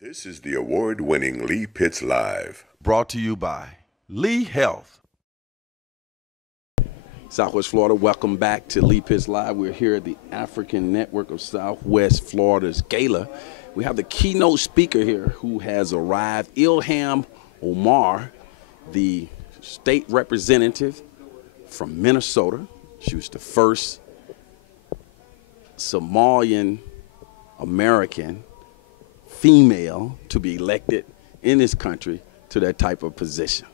This is the award-winning Lee Pitts Live. Brought to you by Lee Health. Southwest Florida, welcome back to Lee Pitts Live. We're here at the African Network of Southwest Florida's Gala. We have the keynote speaker here who has arrived, Ilhan Omar, the state representative from Minnesota. She was the first Somalian American female to be elected in this country to that type of position.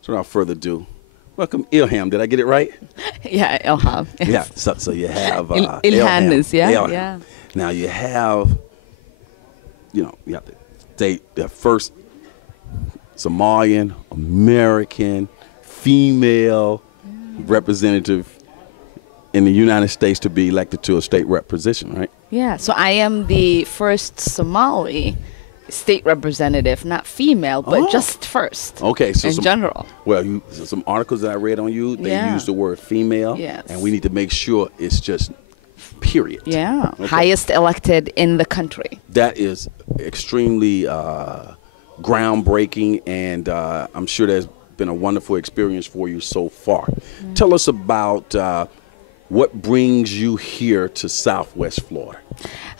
So without further ado, welcome Ilhan. Did I get it right? Yeah, Ilhan. Yes. Yeah, so you have Ilhan is, yeah, Ilhan. yeah. Now you have, you have to state the first Somalian American female representative in the United States to be elected to a state rep position, right? Yeah, so I am the first Somali state representative, not female, but just first. Okay, so in general. Well, some articles that I read on you, they use the word female, yes, and we need to make sure it's just period. Yeah, okay. Highest elected in the country. That is extremely groundbreaking, and I'm sure there's been a wonderful experience for you so far. Mm. Tell us about what brings you here to Southwest Florida?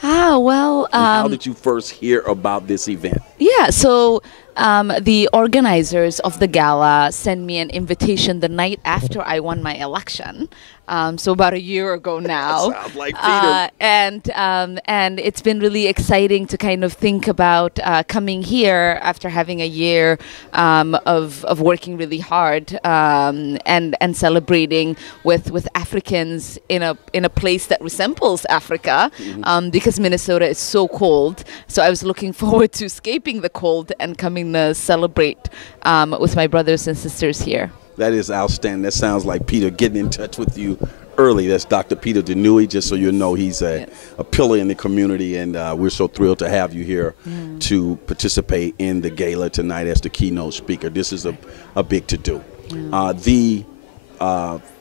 Well, how did you first hear about this event? Yeah, so the organizers of the gala sent me an invitation the night after I won my election. So about a year ago now. Sounds like Peter. And it's been really exciting to kind of think about coming here after having a year of working really hard and celebrating with Africans in a place that resembles Africa, because Minnesota is so cold. So I was looking forward to escaping the cold and coming to celebrate with my brothers and sisters here. That is outstanding. That sounds like Peter getting in touch with you early. That's Dr. Peter Denui, just so you know he's a pillar in the community, and we're so thrilled to have you here to participate in the gala tonight as the keynote speaker. This is a big to-do. The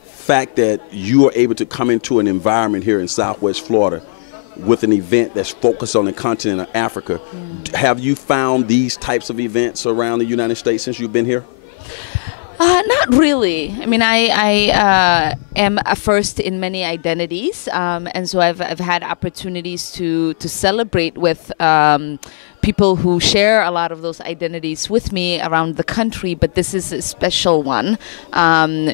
fact that you are able to come into an environment here in Southwest Florida with an event that's focused on the continent of Africa, have you found these types of events around the United States since you've been here? Not really. I mean, I am a first in many identities, and so I've had opportunities to celebrate with people who share a lot of those identities with me around the country. But this is a special one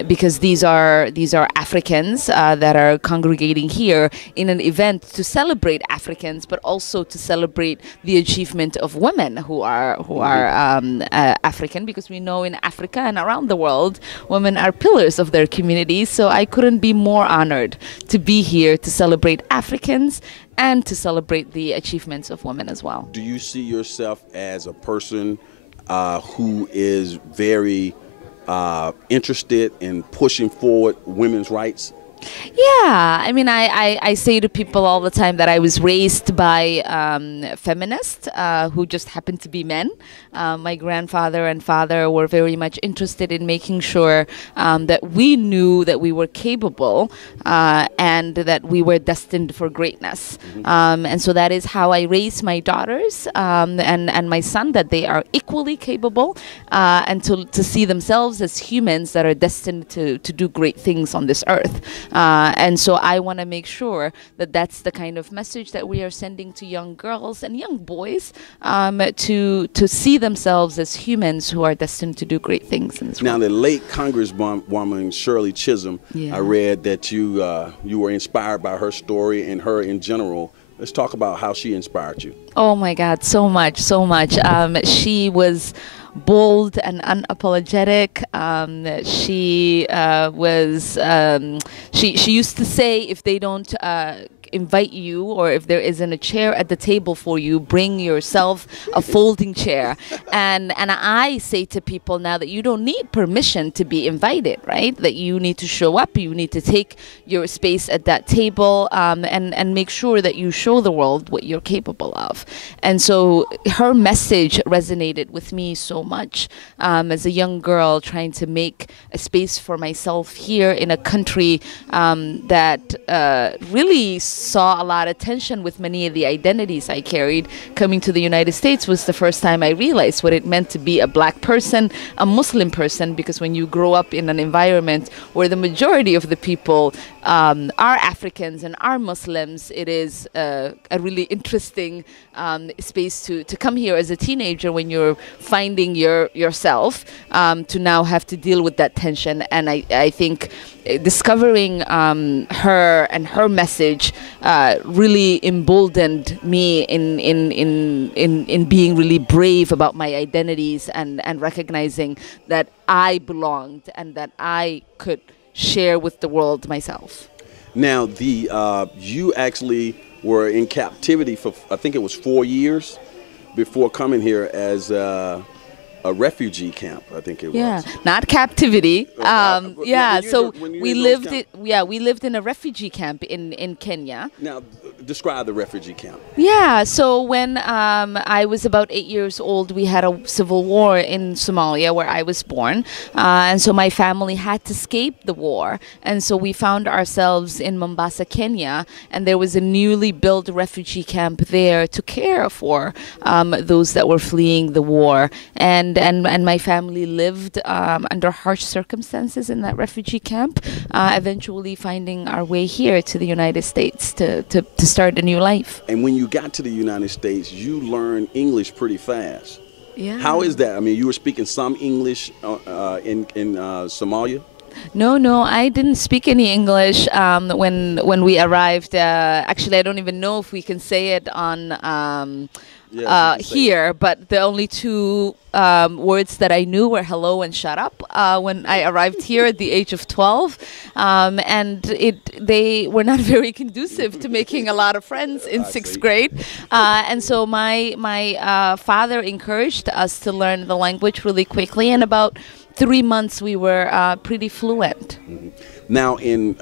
because these are Africans that are congregating here in an event to celebrate Africans, but also to celebrate the achievement of women who are African, because we know in Africa and around the world, women are pillars of their communities. So I couldn't be more honored to be here to celebrate Africans and to celebrate the achievements of women as well. Do you see yourself as a person who is very interested in pushing forward women's rights? Yeah, I mean, I say to people all the time that I was raised by feminists who just happened to be men. My grandfather and father were very much interested in making sure that we knew that we were capable and that we were destined for greatness. And so that is how I raise my daughters and my son, that they are equally capable and to see themselves as humans that are destined to do great things on this earth. And so I want to make sure that that's the kind of message that we are sending to young girls and young boys to see themselves as humans who are destined to do great things in this world. Now, the late Congresswoman Shirley Chisholm, I read that you were inspired by her story and her in general. Let's talk about how she inspired you. Oh my God, so much, so much. She was bold and unapologetic. She used to say, if they don't invite you, or if there isn't a chair at the table for you, bring yourself a folding chair. And I say to people now that you don't need permission to be invited, right? That you need to show up, you need to take your space at that table, and make sure that you show the world what you're capable of. And so her message resonated with me so much as a young girl trying to make a space for myself here in a country that really saw a lot of tension with many of the identities I carried. Coming to the United States was the first time I realized what it meant to be a black person, a Muslim person, because when you grow up in an environment where the majority of the people are Africans and are Muslims, it is a really interesting space to come here as a teenager when you're finding yourself, to now have to deal with that tension. And I think discovering her and her message really emboldened me in being really brave about my identities and recognizing that I belonged and that I could share with the world myself. Now, you actually were in captivity for, I think it was 4 years before coming here as a refugee camp, I think it was. Yeah, not captivity. So we lived in a refugee camp in Kenya. Now, describe the refugee camp. Yeah, so when I was about 8 years old, we had a civil war in Somalia where I was born. And so my family had to escape the war. And so we found ourselves in Mombasa, Kenya, and there was a newly built refugee camp there to care for those that were fleeing the war. And my family lived under harsh circumstances in that refugee camp, eventually finding our way here to the United States to start a new life. And when you got to the United States, you learned English pretty fast. Yeah. How is that? I mean, you were speaking some English in Somalia? No, I didn't speak any English when we arrived. Actually, I don't even know if we can say it on here, but the only two words that I knew were hello and shut up when I arrived here at the age of 12. And they were not very conducive to making a lot of friends in sixth grade. And so my father encouraged us to learn the language really quickly. In about 3 months, we were pretty fluent. Mm-hmm. Now, in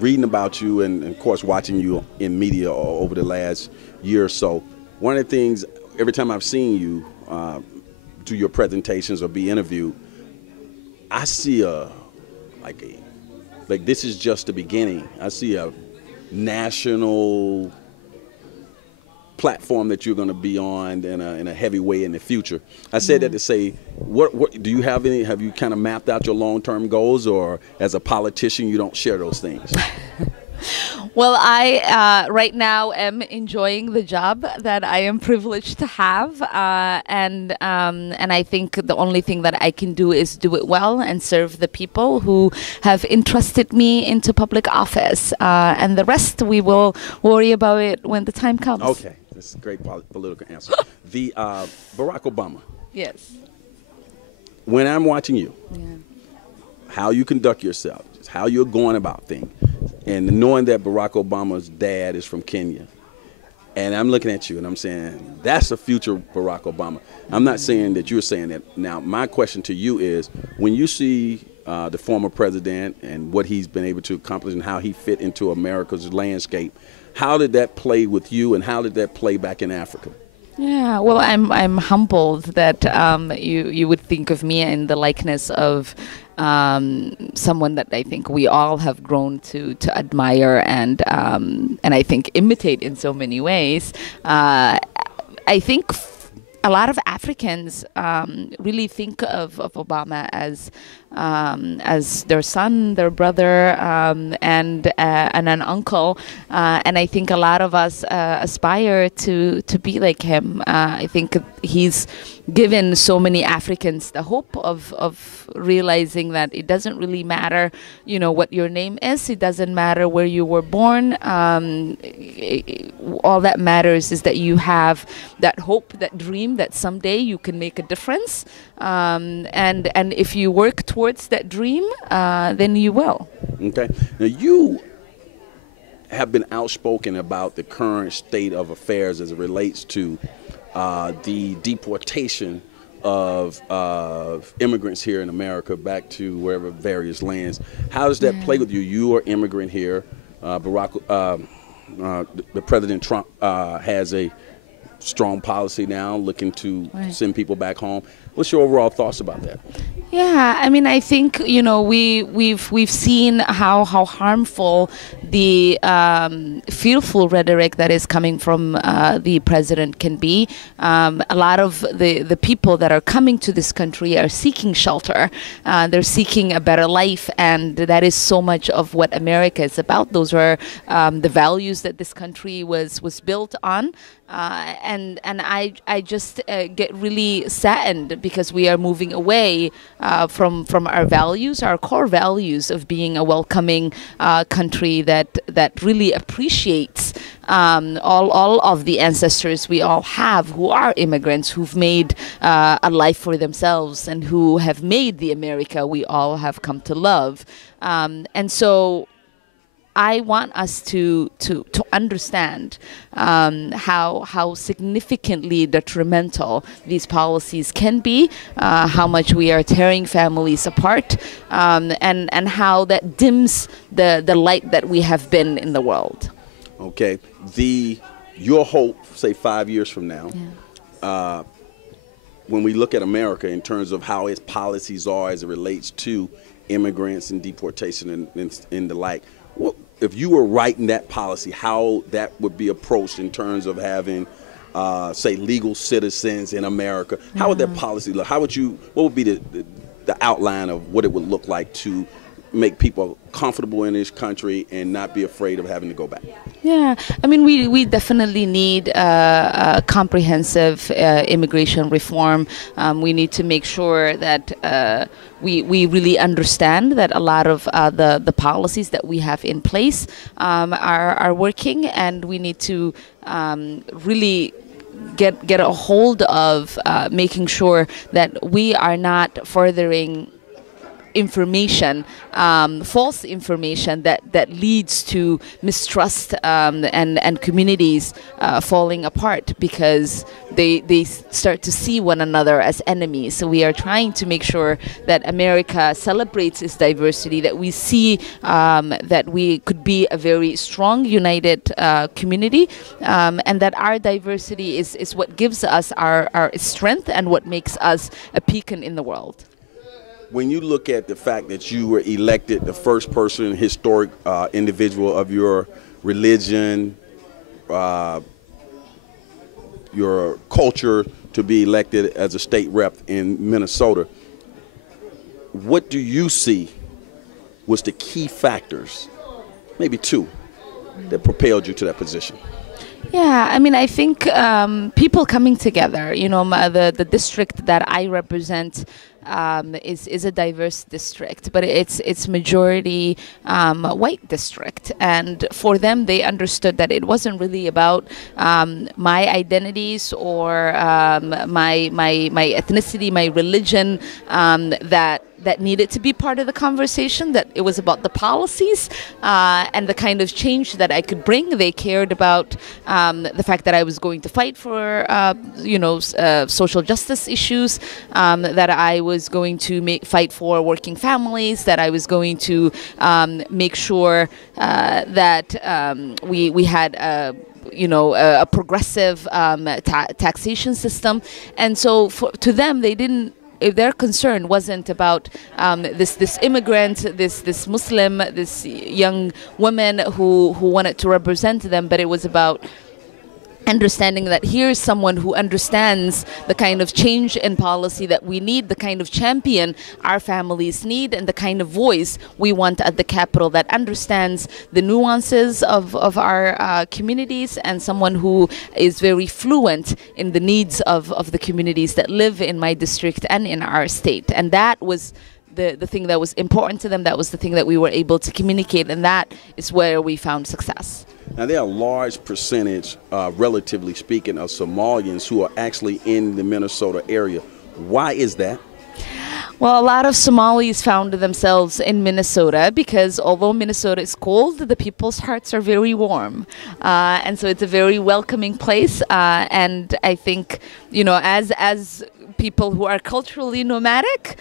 reading about you and, of course, watching you in media over the last year or so, one of the things, every time I've seen you do your presentations or be interviewed, I see like this is just the beginning. I see a national platform that you're going to be on in a heavy way in the future. I said that to say, what do you have any? Have you kind of mapped out your long-term goals, or as a politician you don't share those things? Well, I right now am enjoying the job that I am privileged to have, and I think the only thing that I can do is do it well and serve the people who have entrusted me into public office, and the rest we will worry about it when the time comes. Okay, that's a great political answer. The Barack Obama. Yes. When I'm watching you, how you conduct yourself, how you're going about things, and knowing that Barack Obama's dad is from Kenya, and I'm looking at you and I'm saying, that's a future Barack Obama. I'm not saying that you're saying that. Now, my question to you is, when you see the former president and what he's been able to accomplish and how he fit into America's landscape, how did that play with you, and how did that play back in Africa? Yeah, well, I'm humbled that you would think of me in the likeness of someone that I think we all have grown to admire and I think imitate in so many ways. I think a lot of Africans really think of Obama as their son, their brother, and an uncle, and I think a lot of us aspire to be like him. I think he's given so many Africans the hope of realizing that it doesn't really matter, what your name is. It doesn't matter where you were born. All that matters is that you have that hope, that dream that someday you can make a difference. And if you work towards that dream, then you will. Okay. Now, you have been outspoken about the current state of affairs as it relates to the deportation of immigrants here in America back to wherever various lands. How does that play with you? You are immigrant here. The President Trump has a strong policy now, looking to send people back home. What's your overall thoughts about that? Yeah, I mean, I think we've seen how harmful the fearful rhetoric that is coming from the president can be. A lot of the people that are coming to this country are seeking shelter. They're seeking a better life, and that is so much of what America is about. Those are the values that this country was built on. And I just get really saddened because we are moving away from our values, our core values of being a welcoming country that really appreciates all of the ancestors we all have who are immigrants, who've made a life for themselves and who have made the America we all have come to love. And so I want us to understand how significantly detrimental these policies can be, how much we are tearing families apart, and how that dims the light that we have been in the world. Okay, your hope, say 5 years from now, when we look at America in terms of how its policies are as it relates to immigrants and deportation and the like. If you were writing that policy, how that would be approached in terms of having, say, legal citizens in America, how would that policy look? What would be the outline of what it would look like to make people comfortable in this country and not be afraid of having to go back? Yeah, I mean, we definitely need a comprehensive immigration reform. We need to make sure that we really understand that a lot of the policies that we have in place are working, and we need to really get a hold of making sure that we are not furthering information, false information that leads to mistrust and communities falling apart because they start to see one another as enemies. So we are trying to make sure that America celebrates its diversity, that we see that we could be a very strong, united community, and that our diversity is what gives us our strength and what makes us a beacon in the world. When you look at the fact that you were elected the first person, historic individual of your religion, your culture to be elected as a state rep in Minnesota, what do you see was the key factors, maybe two, that propelled you to that position? Yeah, I mean, I think people coming together, the district that I represent is a diverse district, but it's majority white district, and for them they understood that it wasn't really about my identities or my ethnicity, my religion that needed to be part of the conversation, that it was about the policies and the kind of change that I could bring. They cared about the fact that I was going to fight for social justice issues, that I was going to fight for working families, that I was going to make sure that we had a progressive taxation system. And so to them, they didn't. If their concern wasn't about this immigrant, this Muslim, this young woman who wanted to represent them, but it was about understanding that here's someone who understands the kind of change in policy that we need, the kind of champion our families need, and the kind of voice we want at the Capitol that understands the nuances of our communities, and someone who is very fluent in the needs of the communities that live in my district and in our state. And that was the thing that was important to them. That was the thing that we were able to communicate, and that is where we found success. Now, there are a large percentage, relatively speaking, of Somalians who are actually in the Minnesota area. Why is that? Well, a lot of Somalis found themselves in Minnesota because although Minnesota is cold, the people's hearts are very warm. And so it's a very welcoming place. And I think, as people who are culturally nomadic.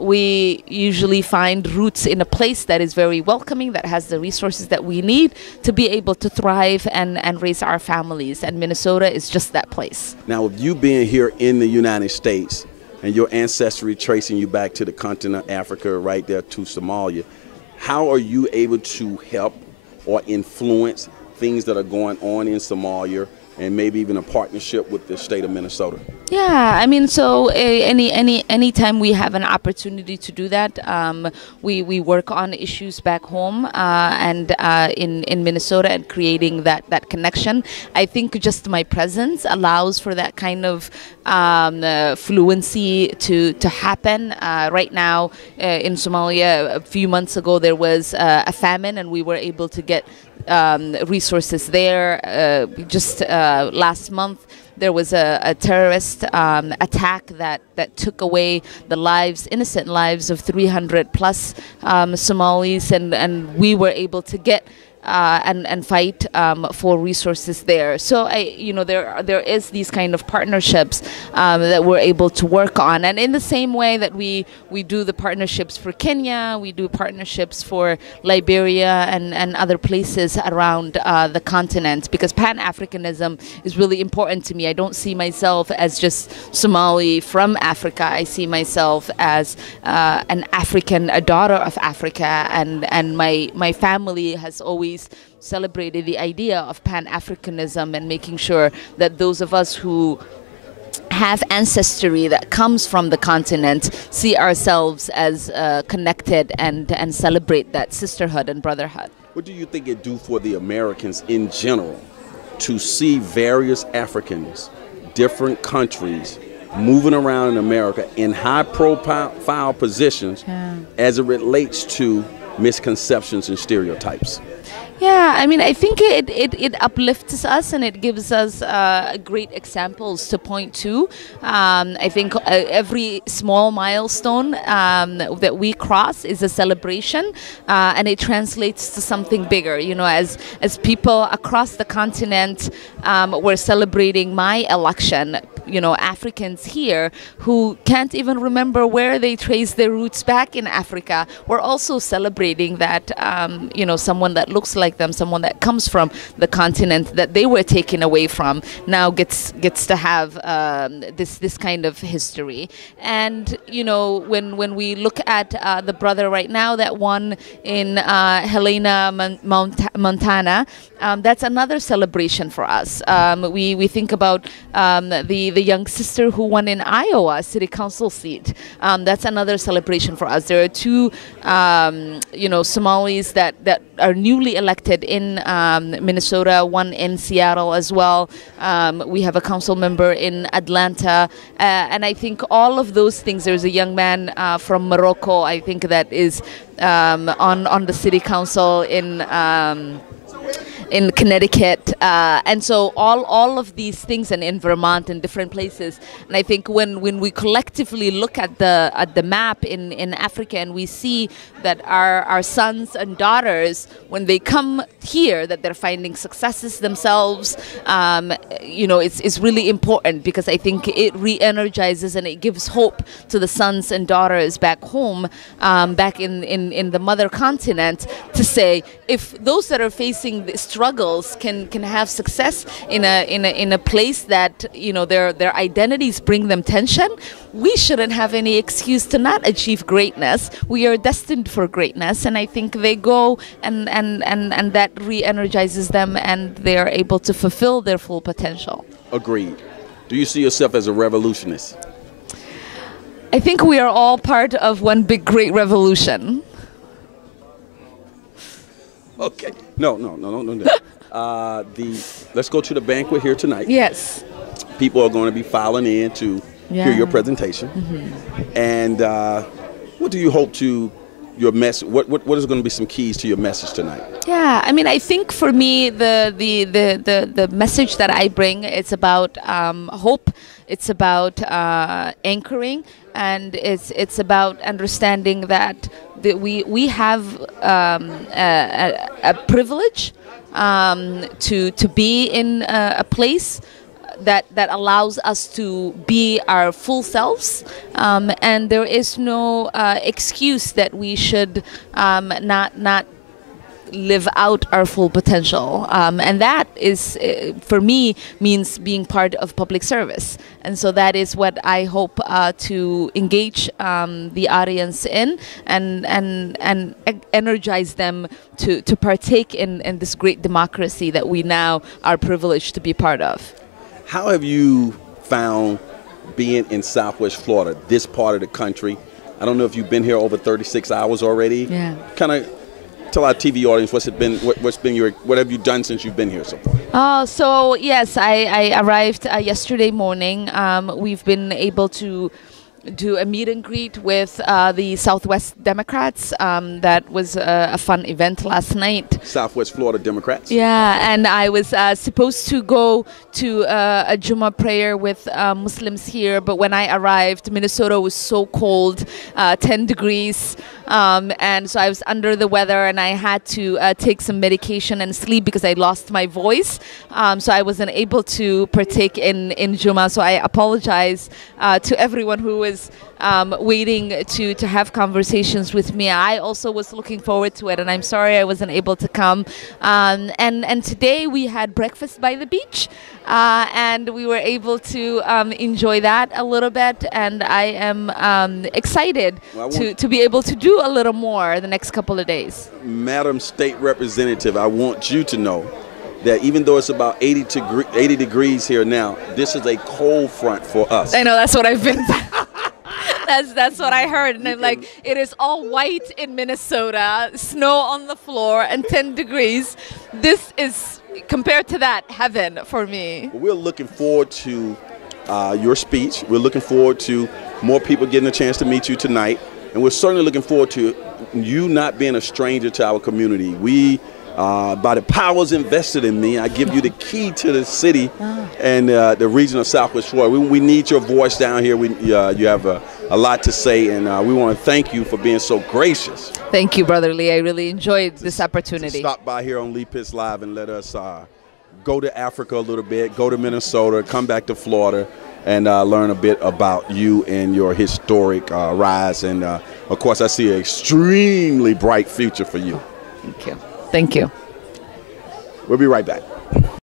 We usually find roots in a place that is very welcoming, that has the resources that we need to be able to thrive and raise our families. And Minnesota is just that place. Now, with you being here in the United States and your ancestry tracing you back to the continent of Africa, right there to Somalia, how are you able to help or influence things that are going on in Somalia, and maybe even a partnership with the state of Minnesota? Yeah, I mean, so any time we have an opportunity to do that, we work on issues back home and in Minnesota, and creating that connection. I think just my presence allows for that kind of fluency to happen. Right now in Somalia, a few months ago, there was a famine, and we were able to get resources there. Just last month, there was a terrorist attack that took away the lives, innocent lives of 300 plus Somalis, and we were able to get and fight for resources there. So there is these kind of partnerships that we're able to work on, and in the same way that we do the partnerships for Kenya, we do partnerships for Liberia and other places around the continent, because Pan-Africanism is really important to me. I don't see myself as just Somali from Africa. I see myself as an African, a daughter of Africa, and my family has always celebrated the idea of Pan-Africanism, and making sure that those of us who have ancestry that comes from the continent see ourselves as connected and celebrate that sisterhood and brotherhood. What do you think it do for the Americans in general to see various Africans, different countries, moving around in America in high-profile positions as it relates to misconceptions and stereotypes? Yeah, I mean, I think it uplifts us, and it gives us great examples to point to. I think every small milestone that we cross is a celebration, and it translates to something bigger. You know, as people across the continent were celebrating my election, you know, Africans here who can't even remember where they trace their roots back in Africa, we're also celebrating that, you know, someone that looks like them, someone that comes from the continent that they were taken away from, now gets to have this kind of history. And you know, when we look at the brother right now that won in Helena, Montana, that's another celebration for us. We think about the young sister who won in Iowa city council seat. That's another celebration for us. There are two you know, Somalis that are newly elected in Minnesota, one in Seattle as well. We have a council member in Atlanta, and I think all of those things. There's a young man from Morocco, I think, that is on the city council in Connecticut, and so all of these things, and in Vermont and different places. And I think when we collectively look at the map in Africa, and we see that our sons and daughters, when they come here, that they're finding successes themselves, you know, it's really important, because I think it re-energizes and it gives hope to the sons and daughters back home, back in the mother continent, to say, if those that are facing the struggles can have success in a place that, you know, their identities bring them tension, we shouldn't have any excuse to not achieve greatness. We are destined for greatness, and I think they go and that re-energizes them, and they are able to fulfill their full potential. Agreed. Do you see yourself as a revolutionist? I think we are all part of one big great revolution. Okay. No. Let's go to the banquet here tonight. Yes. People are going to be filing in to hear your presentation. Mm-hmm. And what do you hope to your message? What is going to be some keys to your message tonight? Yeah, I mean, I think for me, the message that I bring, it's about hope. It's about anchoring, and it's about understanding that we have a privilege to be in a place that allows us to be our full selves, and there is no excuse that we should not live out our full potential, and that is for me means being part of public service. And so that is what I hope to engage the audience in, and energize them to partake in this great democracy that we now are privileged to be part of. How have you found being in Southwest Florida, this part of the country? I don't know if you've been here over 36 hours already. Yeah. Kind of tell our TV audience what have you done since you've been here so far? So yes, I arrived yesterday morning. We've been able to do a meet and greet with the Southwest Democrats. That was a fun event last night. Southwest Florida Democrats? Yeah, and I was supposed to go to a Jummah prayer with Muslims here, but when I arrived, Minnesota was so cold, 10 degrees, and so I was under the weather, and I had to take some medication and sleep because I lost my voice, so I wasn't able to partake in Jummah. So I apologize to everyone who was waiting to have conversations with me. I also was looking forward to it, and I'm sorry I wasn't able to come. And today we had breakfast by the beach, and we were able to enjoy that a little bit. And I am excited to be able to do a little more the next couple of days. Madam State Representative, I want you to know that even though it's about 80 degrees here now, this is a cold front for us. I know, that's what I've been. That's what I heard, and I'm like, it is all white in Minnesota, snow on the floor, and 10 degrees. This is, compared to that, heaven for me. We're looking forward to your speech. We're looking forward to more people getting a chance to meet you tonight, and we're certainly looking forward to you not being a stranger to our community. By the powers invested in me, I give you the key to the city and the region of Southwest Florida. We need your voice down here. You have a lot to say, and we want to thank you for being so gracious. Thank you, Brother Lee. I really enjoyed this opportunity. Stop by here on Lee Pitts Live and let us go to Africa a little bit, go to Minnesota, come back to Florida, and learn a bit about you and your historic rise. And, of course, I see an extremely bright future for you. Thank you. Thank you. We'll be right back.